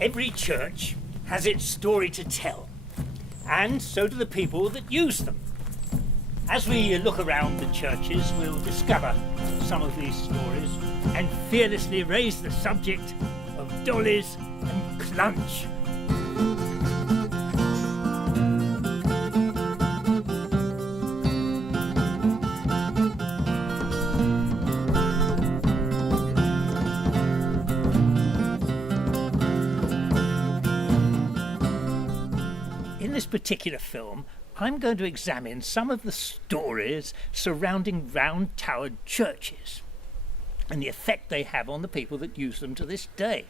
Every church has its story to tell, and so do the people that use them. As we look around the churches, we'll discover some of these stories and fearlessly raise the subject of dollies and clunch. In this particular film, I'm going to examine some of the stories surrounding round-towered churches and the effect they have on the people that use them to this day.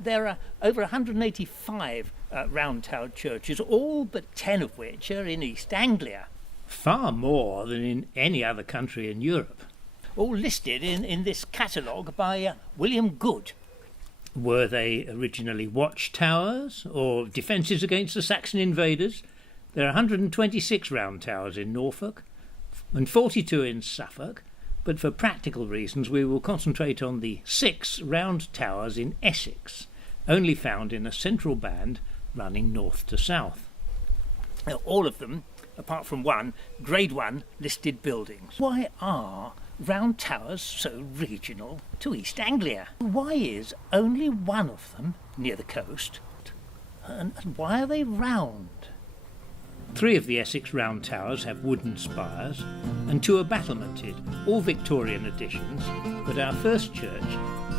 There are over 185 round-towered churches, all but 10 of which are in East Anglia. Far more than in any other country in Europe. All listed in this catalogue by William Good. Were they originally watchtowers or defences against the Saxon invaders? There are 126 round towers in Norfolk and 42 in Suffolk, but for practical reasons we will concentrate on the 6 round towers in Essex, only found in a central band running north to south. Now, all of them, apart from one, Grade 1 listed buildings. Why are round towers so regional to East Anglia? Why is only one of them near the coast? And why are they round? 3 of the Essex round towers have wooden spires and 2 are battlemented, all Victorian additions, but our first church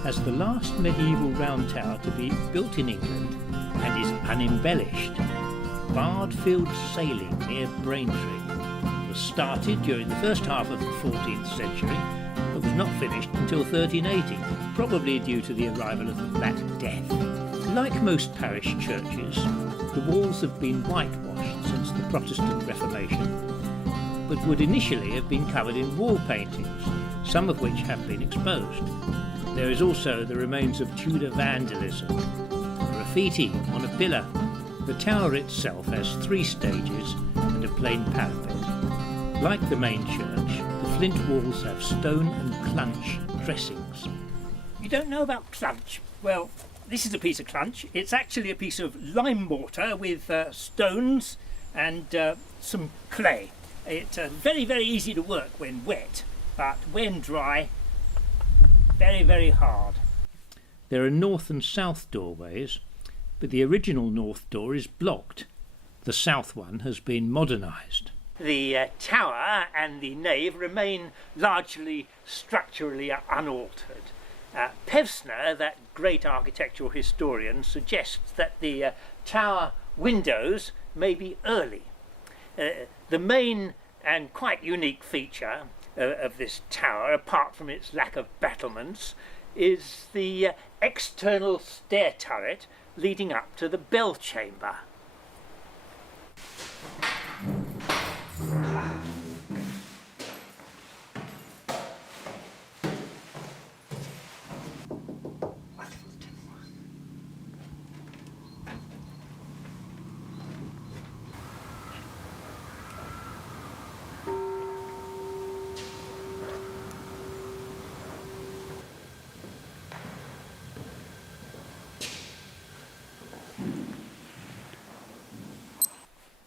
has the last medieval round tower to be built in England and is unembellished. Bardfield Sailing near Braintree was started during the first half of the 14th century but was not finished until 1380, probably due to the arrival of the Black Death. Like most parish churches, the walls have been whitewashed since the Protestant Reformation, but would initially have been covered in wall paintings, some of which have been exposed. There is also the remains of Tudor vandalism, graffiti on a pillar. The tower itself has 3 stages and a plain parapet. Like the main church, the flint walls have stone and clunch dressings. You don't know about clunch? Well, this is a piece of clunch. It's actually a piece of lime mortar with stones and some clay. It's very, very easy to work when wet, but when dry, very, very hard. There are north and south doorways, but the original north door is blocked. The south one has been modernised. The tower and the nave remain largely structurally unaltered. Pevsner, that great architectural historian, suggests that the tower windows may be early. The main and quite unique feature of this tower, apart from its lack of battlements, is the external stair turret leading up to the bell chamber.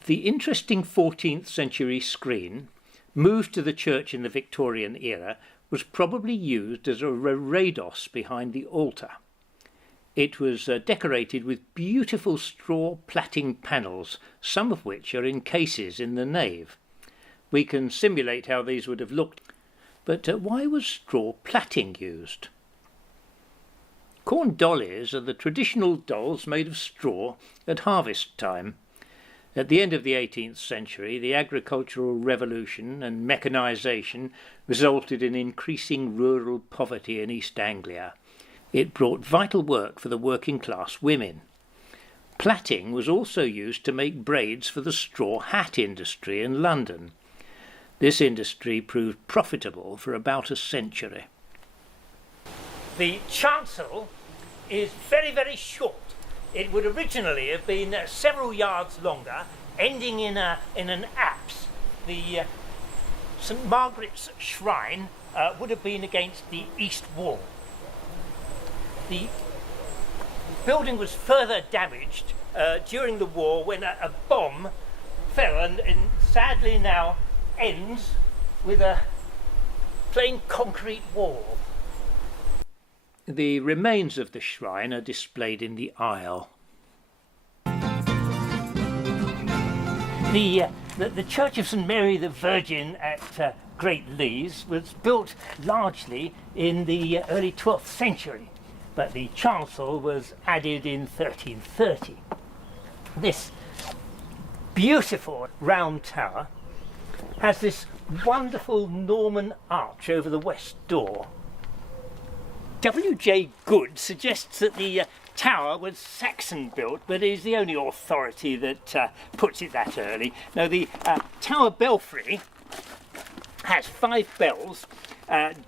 The interesting 14th century screen, moved to the church in the Victorian era, was probably used as a reredos behind the altar. It was decorated with beautiful straw plaiting panels, some of which are in cases in the nave. We can simulate how these would have looked, but why was straw plaiting used? Corn dollies are the traditional dolls made of straw at harvest time. At the end of the 18th century, the agricultural revolution and mechanisation resulted in increasing rural poverty in East Anglia. It brought vital work for the working class women. Plaiting was also used to make braids for the straw hat industry in London. This industry proved profitable for about a century. The chancel is very, very short. It would originally have been several yards longer, ending in an apse. The St Margaret's shrine would have been against the east wall. The building was further damaged during the war when a bomb fell and sadly now ends with a plain concrete wall. The remains of the shrine are displayed in the aisle. The Church of St Mary the Virgin at Great Lees was built largely in the early 12th century, but the chancel was added in 1330. This beautiful round tower has this wonderful Norman arch over the west door. W.J. Good suggests that the tower was Saxon built, but is the only authority that puts it that early. Now, the tower belfry has 5 bells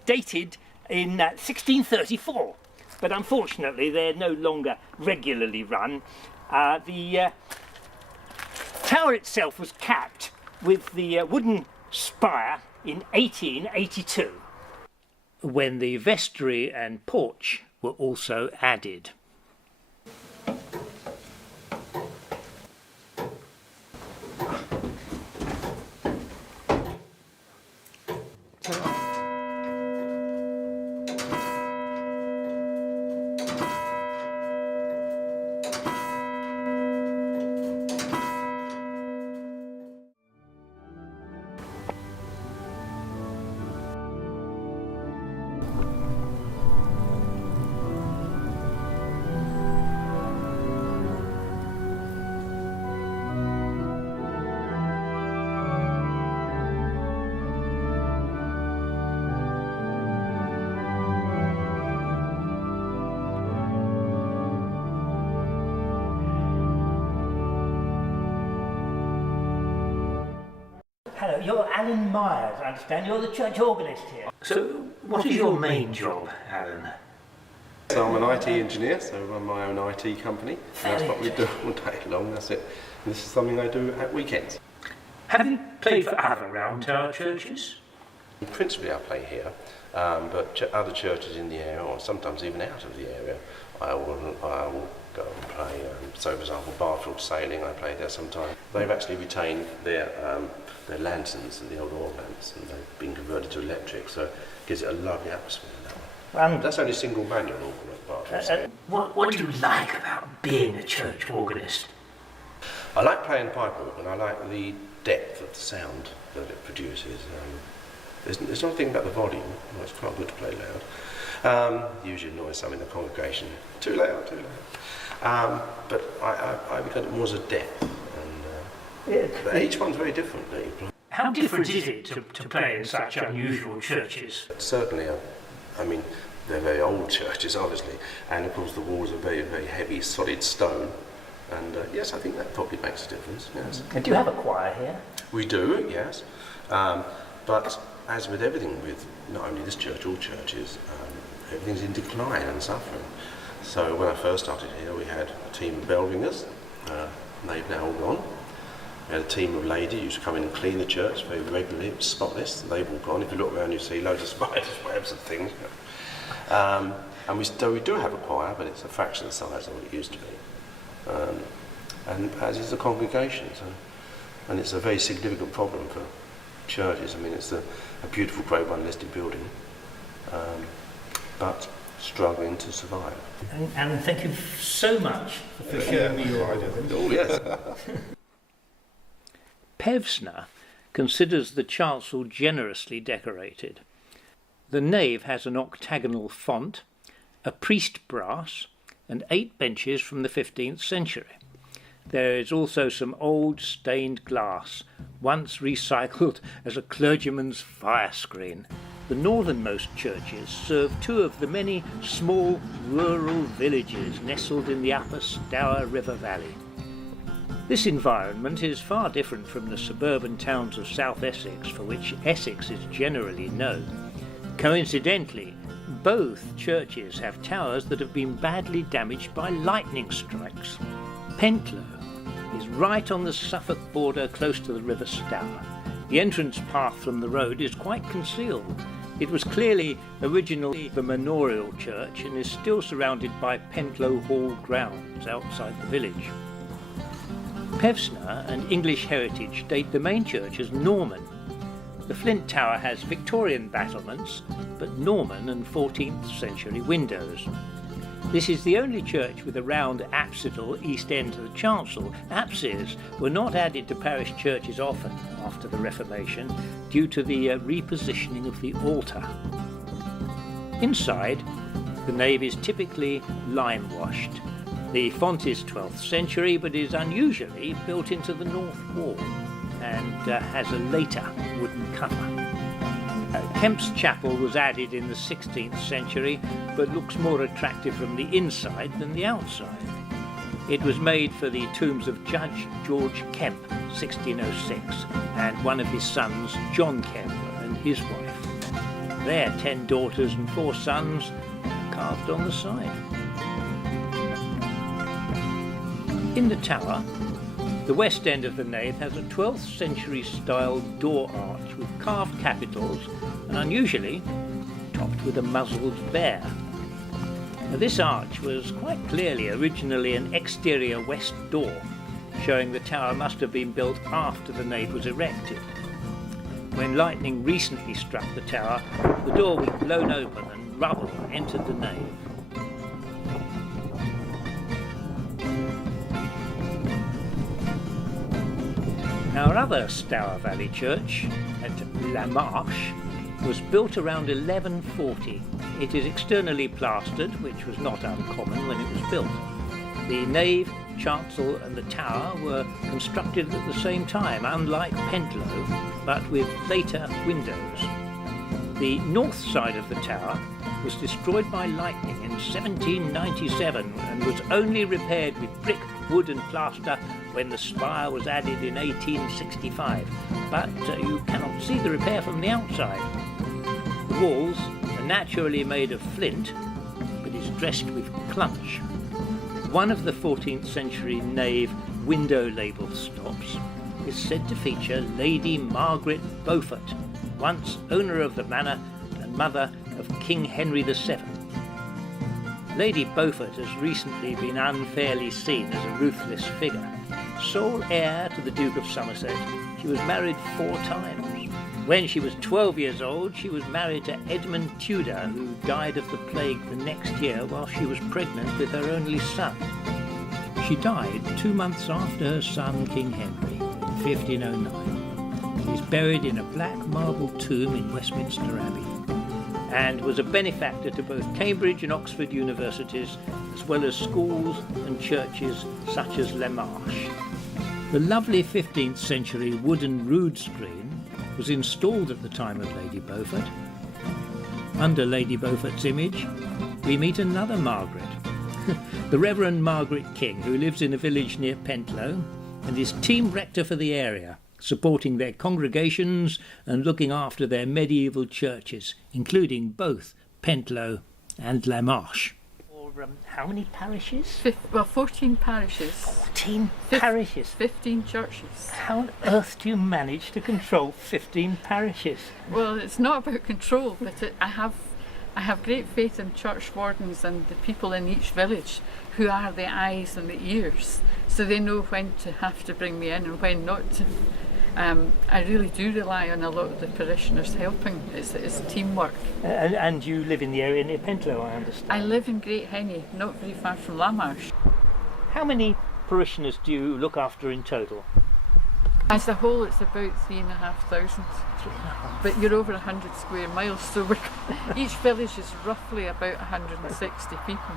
dated in 1634, but unfortunately they're no longer regularly run. The tower itself was capped with the wooden spire in 1882, when the vestry and porch were also added. Hello, you're Alan Myers, I understand. You're the church organist here. So, what is your main job, Alan? So I'm an IT engineer, so I run my own IT company. And that's what we do all day long, that's it. And this is something I do at weekends. Have you played for other round tower churches? Principally I play here, but other churches in the area, or sometimes even out of the area, I will go and play. So for example, Barfield Sailing, I play there sometimes. They've actually retained their lanterns and the old oil lamps, and they've been converted to electric, so it gives it a lovely atmosphere in that way. That's only single manual organ at Barfield Sailing. What do you like about being a church organist? I like playing the pipe organ. I like the depth of the sound that it produces. There's nothing about the volume. Well, it's quite good to play loud. Usually annoys some in the congregation. Too loud, too loud. But I regard it more as a depth. And each one's very different. How different is it to play in such unusual churches? Certainly, I mean, they're very old churches, obviously, and of course the walls are very, very heavy, solid stone. And yes, I think that probably makes a difference. Yes. And do you have a choir here? We do, yes. But as with everything, with not only this church, all churches, everything's in decline and suffering. So when I first started here, we had a team of bell ringers. They've now all gone. We had a team of ladies who used to come in and clean the church very regularly. It was spotless. They've all gone. If you look around, you see loads of spiders, webs and things. And we do have a choir, but it's a fraction of the size of what it used to be. And as is the congregation. And it's a very significant problem for churches. I mean, it's a beautiful Grade 1 listed building, but struggling to survive. And thank you so much for showing me your idea. Oh, yes. Pevsner considers the chancel generously decorated. The nave has an octagonal font, a priest brass, and 8 benches from the 15th century. There is also some old stained glass, once recycled as a clergyman's fire screen. The northernmost churches serve 2 of the many small rural villages nestled in the upper Stour River Valley. This environment is far different from the suburban towns of South Essex, for which Essex is generally known. Coincidentally, both churches have towers that have been badly damaged by lightning strikes. Pentlow is right on the Suffolk border, close to the River Stour. The entrance path from the road is quite concealed, It was clearly originally the manorial church and is still surrounded by Pentlow Hall grounds outside the village. Pevsner and English heritage date the main church as Norman. The Flint Tower has Victorian battlements, but Norman and 14th century windows. This is the only church with a round apsidal east end to the chancel. Apses were not added to parish churches often after the Reformation due to the repositioning of the altar. Inside, the nave is typically lime-washed. The font is 12th century but is unusually built into the north wall and has a later wooden cover. Kemp's Chapel was added in the 16th century but looks more attractive from the inside than the outside. It was made for the tombs of Judge George Kemp, 1606, and one of his sons, John Kemp, and his wife. Their 10 daughters and 4 sons are carved on the side. In the tower, the west end of the nave has a 12th century style door arch with carved capitals and unusually topped with a muzzled bear. Now, this arch was quite clearly originally an exterior west door, showing the tower must have been built after the nave was erected. When lightning recently struck the tower, the door was blown open and rubble entered the nave. Our other Stour Valley church, at La Marche, was built around 1140. It is externally plastered, which was not uncommon when it was built. The nave, chancel and the tower were constructed at the same time, unlike Pentlow, but with later windows. The north side of the tower was destroyed by lightning in 1797 and was only repaired with brick, wood and plaster when the spire was added in 1865, but you cannot see the repair from the outside. The walls are naturally made of flint, but is dressed with clunch. One of the 14th century nave window label stops is said to feature Lady Margaret Beaufort, once owner of the manor and mother of King Henry VII. Lady Beaufort has recently been unfairly seen as a ruthless figure. Sole heir to the Duke of Somerset, she was married 4 times. When she was 12 years old, she was married to Edmund Tudor, who died of the plague the next year while she was pregnant with her only son. She died 2 months after her son, King Henry, in 1509. She is buried in a black marble tomb in Westminster Abbey, and was a benefactor to both Cambridge and Oxford universities, as well as schools and churches such as La Marche. The lovely 15th century wooden rood screen was installed at the time of Lady Beaufort. Under Lady Beaufort's image, we meet another Margaret, the Reverend Margaret King, who lives in a village near Pentlow and is team rector for the area, supporting their congregations and looking after their medieval churches, including both Pentlow and La Marche. How many parishes? 14 parishes. 14 parishes? 15 churches. How on earth do you manage to control 15 parishes? Well, it's not about control, but I have great faith in church wardens and the people in each village who are the eyes and the ears, so they know when to have to bring me in and when not to. I really do rely on a lot of the parishioners helping. It's teamwork. And you live in the area near Pentlow, I understand? I live in Great Henny, not very far from La Marche. How many parishioners do you look after in total? As a whole, it's about 3,500. But you're over 100 square miles, so each village is roughly about 160 people.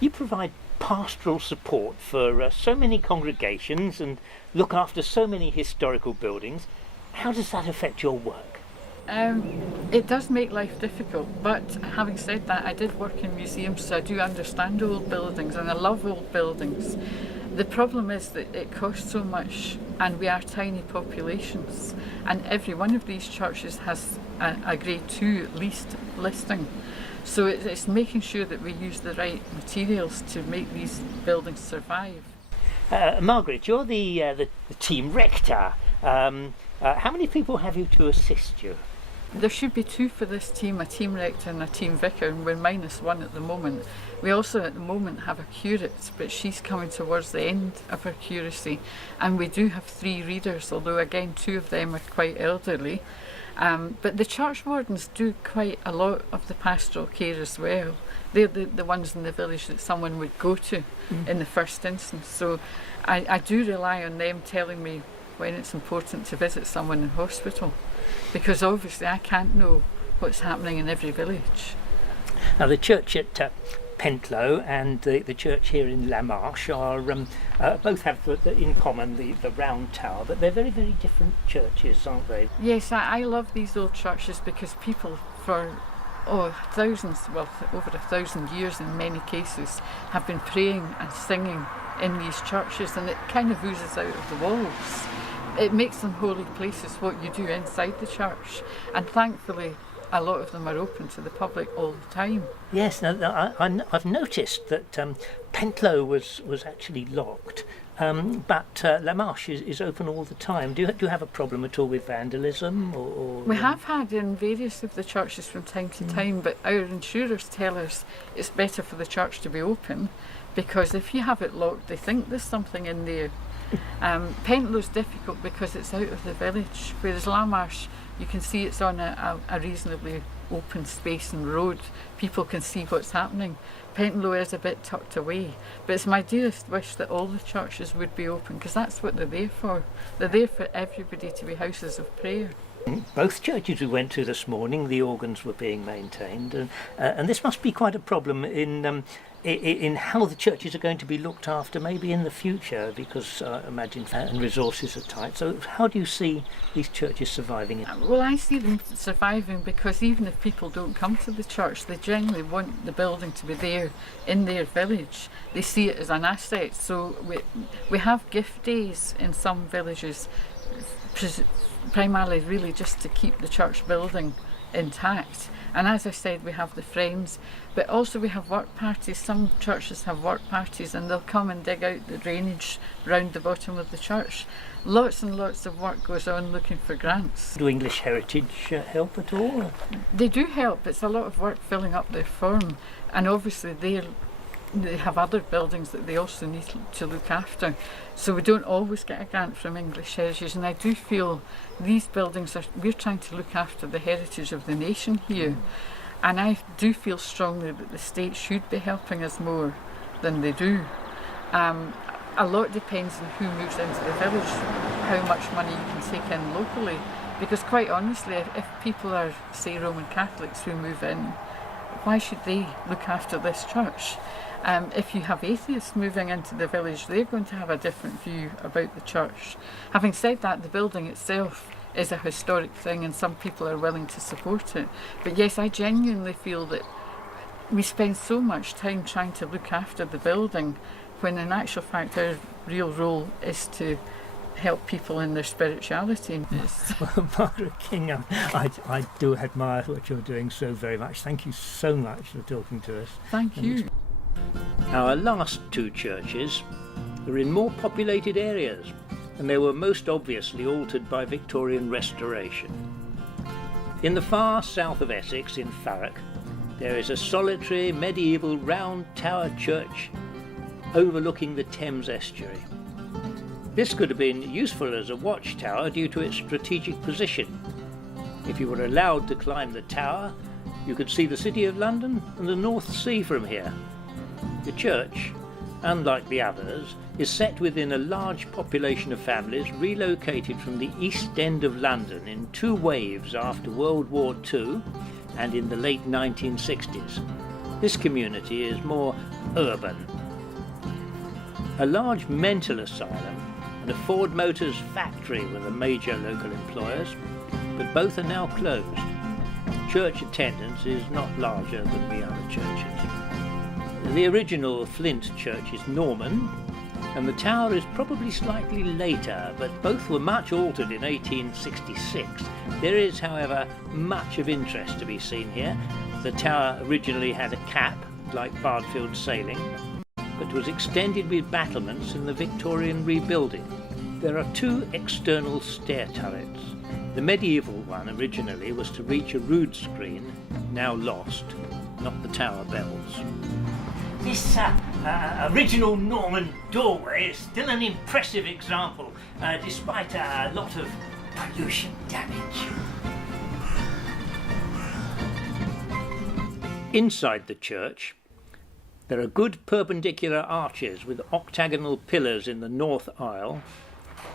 You provide pastoral support for so many congregations and look after so many historical buildings. How does that affect your work? It does make life difficult, but having said that, I did work in museums, so I do understand old buildings and I love old buildings. The problem is that it costs so much and we are tiny populations, and every one of these churches has a grade 2 least listing. So it's making sure that we use the right materials to make these buildings survive. Margaret, you're the team rector. How many people have you to assist you? There should be two for this team, a team rector and a team vicar, and we're -1 at the moment. We also at the moment have a curate, but she's coming towards the end of her curacy, and we do have 3 readers, although again 2 of them are quite elderly. But the church wardens do quite a lot of the pastoral care as well. They're the ones in the village that someone would go to in the first instance. So I do rely on them telling me when it's important to visit someone in hospital, because obviously I can't know what's happening in every village. Now the church at Pentlow and the church here in La Marche are both have in common the round tower, but they're very, very different churches, aren't they? Yes, I love these old churches because people for thousands, well over 1,000 years in many cases, have been praying and singing in these churches, and it kind of oozes out of the walls. It makes them holy places, what you do inside the church, and thankfully a lot of them are open to the public all the time. Yes, now I've noticed that Pentlow was actually locked, but La Marche is open all the time. Do you have a problem at all with vandalism? Or We have had in various of the churches from time to time, but our insurers tell us it's better for the church to be open, because if you have it locked, they think there's something in there. Pentlow's difficult because it's out of the village, whereas La Marche, you can see it's on a reasonably open space and road. People can see what's happening. Pentlow is a bit tucked away, but it's my dearest wish that all the churches would be open, because that's what they're there for. They're there for everybody to be houses of prayer. Both churches we went to this morning, the organs were being maintained, and this must be quite a problem in how the churches are going to be looked after maybe in the future, because I imagine and resources are tight. So how do you see these churches surviving? Well, I see them surviving because even if people don't come to the church, they generally want the building to be there in their village. They see it as an asset. So we have gift days in some villages, primarily really just to keep the church building intact. And as I said, we have the Friends, but also we have work parties. Some churches have work parties and they'll come and dig out the drainage round the bottom of the church. Lots and lots of work goes on looking for grants. Do English Heritage help at all? They do help. It's a lot of work filling up their form, and obviously they have other buildings that they also need to look after. So we don't always get a grant from English Heritage, and I do feel these buildings we're trying to look after the heritage of the nation here. And I do feel strongly that the state should be helping us more than they do. A lot depends on who moves into the village, how much money you can take in locally. Because quite honestly, if people are, say, Roman Catholics who move in, why should they look after this church? If you have atheists moving into the village, they're going to have a different view about the church. Having said that, the building itself is a historic thing and some people are willing to support it. But yes, I genuinely feel that we spend so much time trying to look after the building when in actual fact our real role is to help people in their spirituality. Well, Margaret King, I do admire what you're doing so very much. Thank you so much for talking to us. Thank you. Our last 2 churches are in more populated areas, and they were most obviously altered by Victorian restoration. In the far south of Essex, in Thurrock, there is a solitary medieval round tower church overlooking the Thames estuary. This could have been useful as a watchtower due to its strategic position. If you were allowed to climb the tower, you could see the City of London and the North Sea from here. The church, unlike the others, is set within a large population of families relocated from the East End of London in 2 waves after World War II and in the late 1960s. This community is more urban. A large mental asylum and a Ford Motors factory were the major local employers, but both are now closed. Church attendance is not larger than the other churches. The original Flint church is Norman, and the tower is probably slightly later, but both were much altered in 1866. There is, however, much of interest to be seen here. The tower originally had a cap, like Bardfield Sailing, but was extended with battlements in the Victorian rebuilding. There are 2 external stair turrets. The medieval one originally was to reach a rood screen, now lost, not the tower bells. This original Norman doorway is still an impressive example, despite a lot of pollution damage. Inside the church, there are good perpendicular arches with octagonal pillars in the north aisle,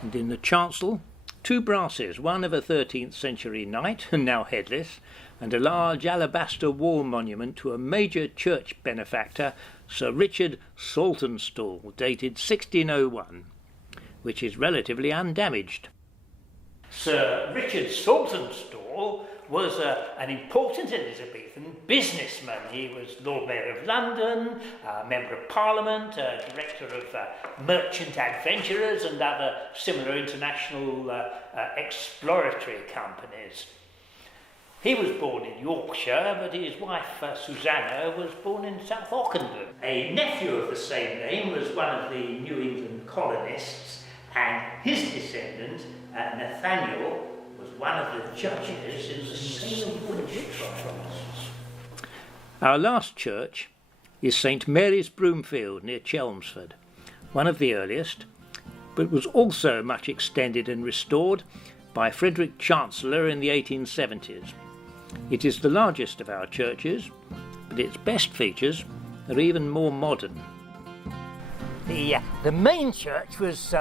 and in the chancel, 2 brasses, one of a 13th century knight, now headless, and a large alabaster wall monument to a major church benefactor, Sir Richard Saltonstall, dated 1601, which is relatively undamaged. Sir Richard Saltonstall was an important Elizabethan businessman. He was Lord Mayor of London, Member of Parliament, Director of Merchant Adventurers and other similar international exploratory companies. He was born in Yorkshire, but his wife Susanna was born in South Ockenden. A nephew of the same name was one of the New England colonists, and his descendant, Nathaniel, was one of the judges in the Salem witch trials. Our last church is St Mary's Broomfield near Chelmsford, one of the earliest, but was also much extended and restored by Frederick Chancellor in the 1870s. It is the largest of our churches, but its best features are even more modern. The main church was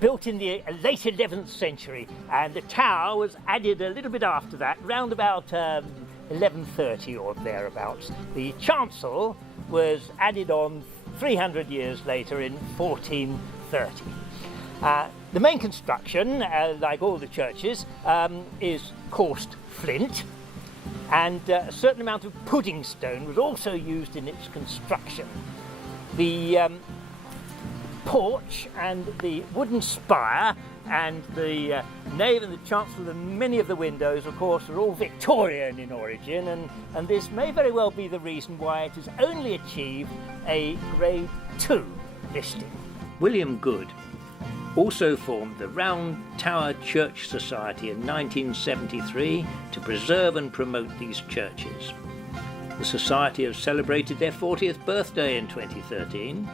built in the late 11th century, and the tower was added a little bit after that, round about 1130 or thereabouts. The chancel was added on 300 years later in 1430. The main construction, like all the churches, is coursed flint, and a certain amount of pudding stone was also used in its construction. The porch and the wooden spire and the nave and the chancel and many of the windows, of course, are all Victorian in origin, and this may very well be the reason why it has only achieved a Grade 2 listing. William Good also formed the Round Tower Church Society in 1973 to preserve and promote these churches. The Society have celebrated their 40th birthday in 2013,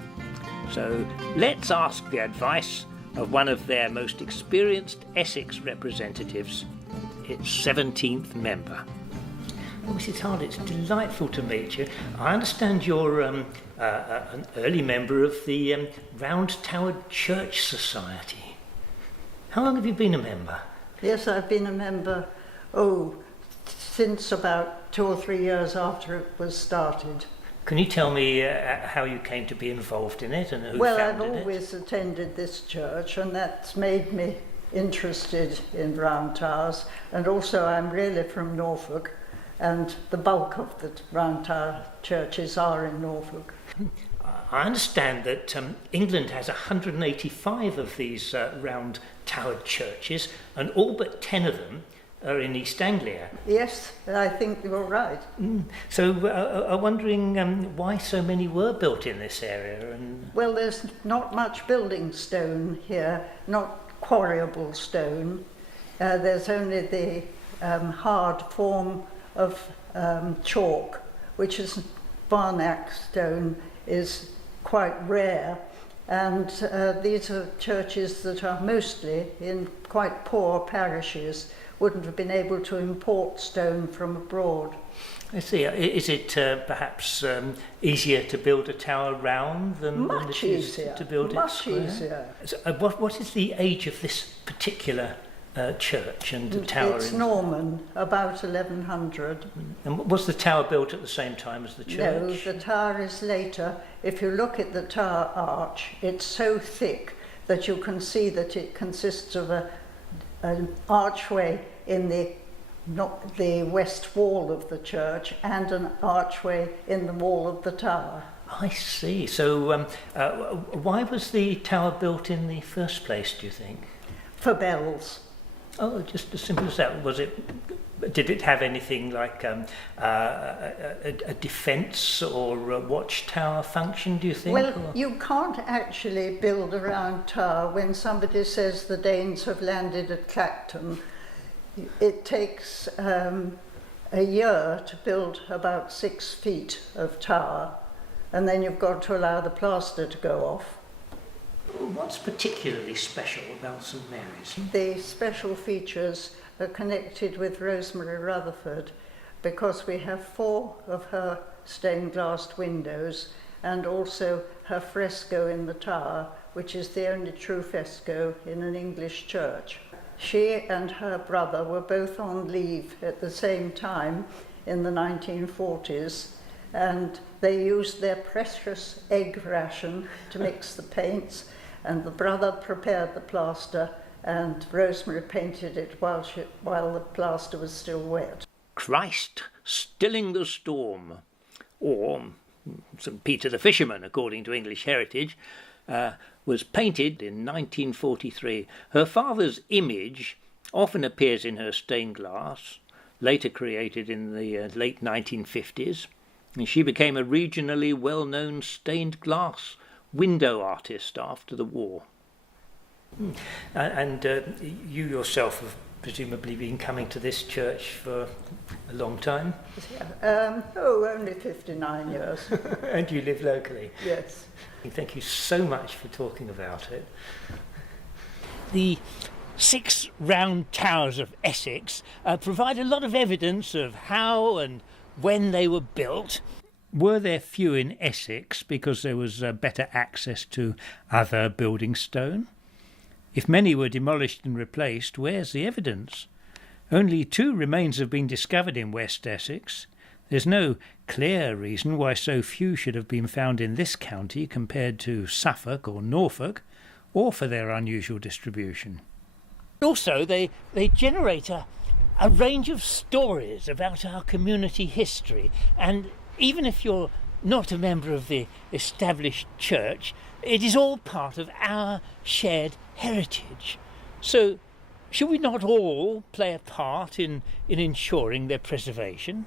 so let's ask the advice of one of their most experienced Essex representatives, its 17th member. Oh, Mrs. Hard, it's delightful to meet you. I understand you're an early member of the Round Tower Church Society. How long have you been a member? Yes, I've been a member, since about 2 or 3 years after it was started. Can you tell me how you came to be involved in it and who Well, founded I've it? always attended this church, and that's made me interested in round towers, and also I'm really from Norfolk, and the bulk of the round tower churches are in Norfolk. I understand that England has 185 of these round towered churches, and all but 10 of them are in East Anglia. Yes, I think you're right. So I'm wondering why so many were built in this area. And Well, there's not much building stone here, not quarryable stone. There's only the hard form of chalk, which is Barnack stone, is quite rare. And these are churches that are mostly in quite poor parishes, wouldn't have been able to import stone from abroad. I see. Is it perhaps easier to build a tower round than Much it is easier, to build it much square? easier. So, what is the age of this particular church and the tower? It's Norman, about 1100. And was the tower built at the same time as the church? No, the tower is later. If you look at the tower arch, it's so thick that you can see that it consists of an archway in the west wall of the church and an archway in the wall of the tower. I see. So why was the tower built in the first place, do you think? For bells. Oh, just as simple as that. Did it have anything like a defence or a watchtower function, do you think? Well, or? you can't actually build a round tower when somebody says the Danes have landed at Clacton. It takes a year to build about 6 feet of tower, and then you've got to allow the plaster to go off. What's particularly special about St Mary's? The special features are connected with Rosemary Rutherford because we have 4 of her stained glass windows and also her fresco in the tower, which is the only true fresco in an English church. She and her brother were both on leave at the same time in the 1940s, and they used their precious egg ration to mix the paints, and the brother prepared the plaster and Rosemary painted it while the plaster was still wet. Christ stilling the storm, or St Peter the Fisherman, according to English heritage, was painted in 1943. Her father's image often appears in her stained glass, later created in the late 1950s, and she became a regionally well-known stained glass window artist after the war. And you yourself have presumably been coming to this church for a long time? Only 59 years. And you live locally? Yes. Thank you so much for talking about it. The 6 round towers of Essex provide a lot of evidence of how and when they were built. Were there few in Essex because there was better access to other building stone? If many were demolished and replaced, where's the evidence? Only 2 remains have been discovered in West Essex. There's no clear reason why so few should have been found in this county compared to Suffolk or Norfolk, or for their unusual distribution. Also, they generate a range of stories about our community history, and even if you're not a member of the established church, it is all part of our shared heritage. So, should we not all play a part in ensuring their preservation?